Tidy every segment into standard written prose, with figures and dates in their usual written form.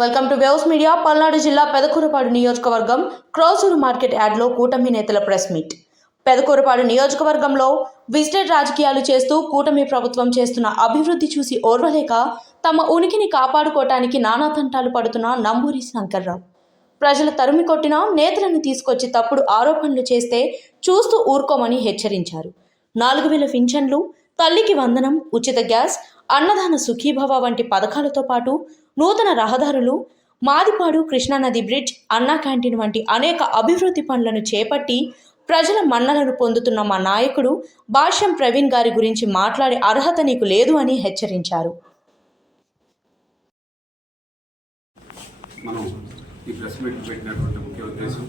Welcome to waves media. Palnadu జిల్లా పెదకూరపాడు నియోజకవర్గం Krosuru market యార్డ్లో కూటమి నేతల ప్రెస్ మీట్. పెదకూరపాడు నియోజకవర్గంలో విజిటెడ్ రాజకీయాలు చేస్తూ కూటమి ప్రభుత్వం చేస్తున్న అభివృద్ధి చూసి ఓర్వలేక తమ ఉనికిని కాపాడుకోవటానికి నానా తంటాలు పడుతున్న నంబూరి శంకర్రావు ప్రజల తరిమి కొట్టిన నేతలను తీసుకొచ్చి తప్పుడు ఆరోపణలు చేస్తే చూస్తూ ఊరుకోమని హెచ్చరించారు. 4000 పింఛన్లు, తల్లికి వందనం, ఉచిత గ్యాస్, అన్నదాన సుఖీభవ వంటి పథకాలతో పాటు నూతన రహదారులు, మాదిపాడు కృష్ణానది బ్రిడ్జ్, అన్నా క్యాంటీన్ వంటి అనేక అభివృద్ధి పనులను చేపట్టి ప్రజల మన్నలను పొందుతున్న మా నాయకుడు భాష్యం ప్రవీణ్ గారి గురించి మాట్లాడే అర్హత నీకు లేదు అని హెచ్చరించారు. మనం ఈ ప్రెస్ మీట్ పెట్టినటువంటి ముఖ్య ఉద్దేశం,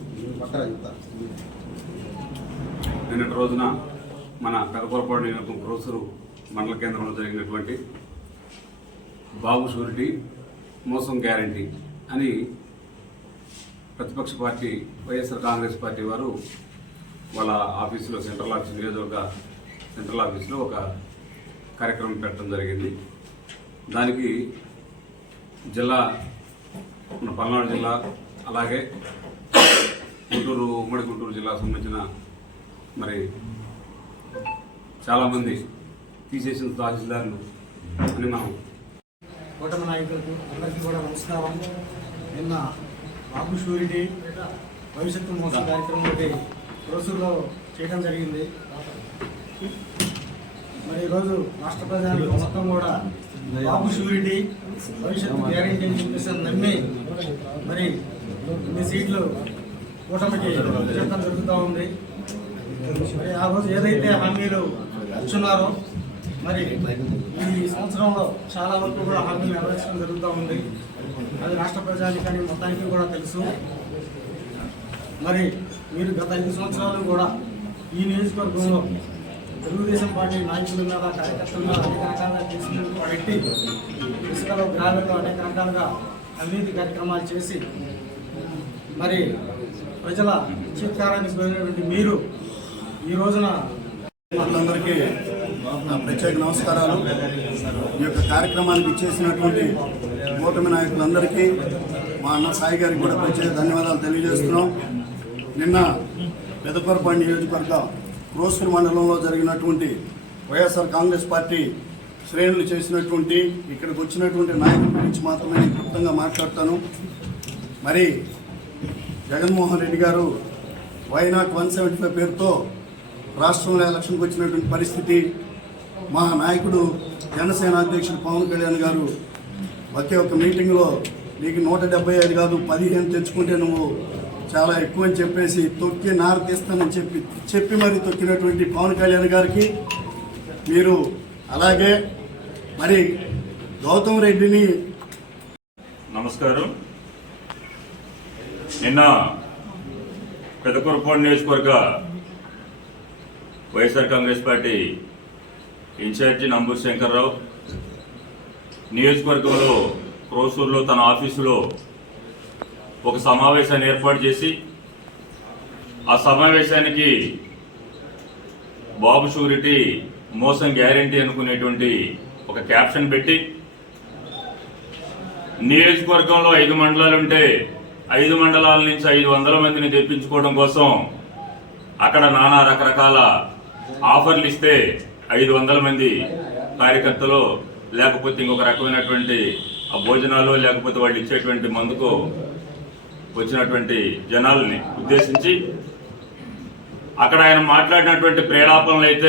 నిన్నటి రోజున మన పెదకూరపాడు నియోజకవర్గం క్రోసూరు మండల కేంద్రంలో జరిగినటువంటి బాబు షూరిటీ మోసం గ్యారంటీ అని ప్రతిపక్ష పార్టీ వైఎస్ఆర్ కాంగ్రెస్ పార్టీ వారు వాళ్ళ ఆఫీసులో సెంట్రల్ ఆఫీస్ నియోజకవర్గ సెంట్రల్ ఆఫీసులో ఒక కార్యక్రమం పెట్టడం జరిగింది. దానికి జిల్లా మన పల్నాడు జిల్లా అలాగే గుంటూరు ఉమ్మడి గుంటూరు జిల్లాకు సంబంధించిన మరి చాలామంది తీసేసిన తహసీల్దారులు అని మనం కూటమి నాయకులకు అందరికీ కూడా నమస్కారం. నిన్న బాబు షూరిటీ భవిష్యత్తు మోసం కార్యక్రమం ఒకటి క్రోసూరులో చేయడం జరిగింది. మరి ఈరోజు రాష్ట్ర ప్రజలు మొత్తం కూడా బాబు షూరిటీ భవిష్యత్తు గ్యారెంటీ అని చెప్పేసి నమ్మి మరి ఇన్ని సీట్లు కూటమికి చేయడం జరుగుతూ ఉంది. మరి ఆ రోజు ఏదైతే హామీలు ఇచ్చున్నారో మరి ఈ సంవత్సరంలో చాలా వరకు కూడా హామీలు నెరవేర్చడం జరుగుతూ ఉంది. అది రాష్ట్ర ప్రజానికానికి మొత్తానికి కూడా తెలుసు. మరి మీరు గత 5 సంవత్సరాలు కూడా ఈ నియోజకవర్గంలో తెలుగుదేశం పార్టీ నాయకుల మీద, కార్యకర్తల మీద అనేక రకాలుగా కేసులు పెట్టి ఇసుకలో గ్రామాల్లో అనేక రకాలుగా అవినీతి కార్యక్రమాలు చేసి మరి ప్రజల చీత్కారానికి పోయినటువంటి మీరు ఈ రోజున అందరికీ ప్రత్యేక నమస్కారాలు. ఈ యొక్క కార్యక్రమానికి ఇచ్చేసినటువంటి కూటమి నాయకులందరికీ, మా అన్న సాయి గారికి కూడా ప్రత్యేక ధన్యవాదాలు తెలియజేస్తున్నాం. నిన్న పెదకూరపాడు నియోజకవర్గ క్రోసూరు మండలంలో జరిగినటువంటి వైఎస్ఆర్ కాంగ్రెస్ పార్టీ శ్రేణులు చేసినటువంటి ఇక్కడికి వచ్చినటువంటి నాయకుల గురించి మాత్రమే నేను క్లుప్తంగా మాట్లాడతాను. మరి జగన్మోహన్ రెడ్డి గారు వైనాట్ 175 పేరుతో రాష్ట్రంలో ఎలక్షన్కి వచ్చినటువంటి పరిస్థితి, మా నాయకుడు జనసేన అధ్యక్షుడు పవన్ కళ్యాణ్ గారు ఒకే ఒక మీటింగ్లో నీకు 175 కాదు 15 తెచ్చుకుంటే నువ్వు చాలా ఎక్కువ అని చెప్పేసి తొక్కి నార తీస్తానని చెప్పి మరి తొక్కినటువంటి పవన్ కళ్యాణ్ గారికి మీరు, అలాగే మరి గౌతమ్ రెడ్డిని నమస్కారం. నిన్న పెదకూరపాడు నియోజకవర్గ వైఎస్ఆర్ కాంగ్రెస్ పార్టీ ఇన్ఛార్జి నంబూరి శంకర్రావు నియోజకవర్గంలో క్రోసూరులో తన ఆఫీసులో ఒక సమావేశాన్ని ఏర్పాటు చేసి ఆ సమావేశానికి బాబు షూరిటీ మోసం గ్యారెంటీ అనుకునేటువంటి ఒక క్యాప్షన్ పెట్టి నియోజకవర్గంలో 5 మండలాలు ఉంటే 5 మండలాల నుంచి 500 మందిని తెప్పించుకోవడం కోసం అక్కడ నానా రకరకాల ఆఫర్లు ఇస్తే 500 మంది కార్యకర్తలు లేకపోతే ఇంకొక రకమైనటువంటి ఆ భోజనాలు లేకపోతే వాళ్ళు ఇచ్చేటువంటి మందుకు వచ్చినటువంటి జనాలని ఉద్దేశించి అక్కడ ఆయన మాట్లాడినటువంటి ప్రేలాపనలు అయితే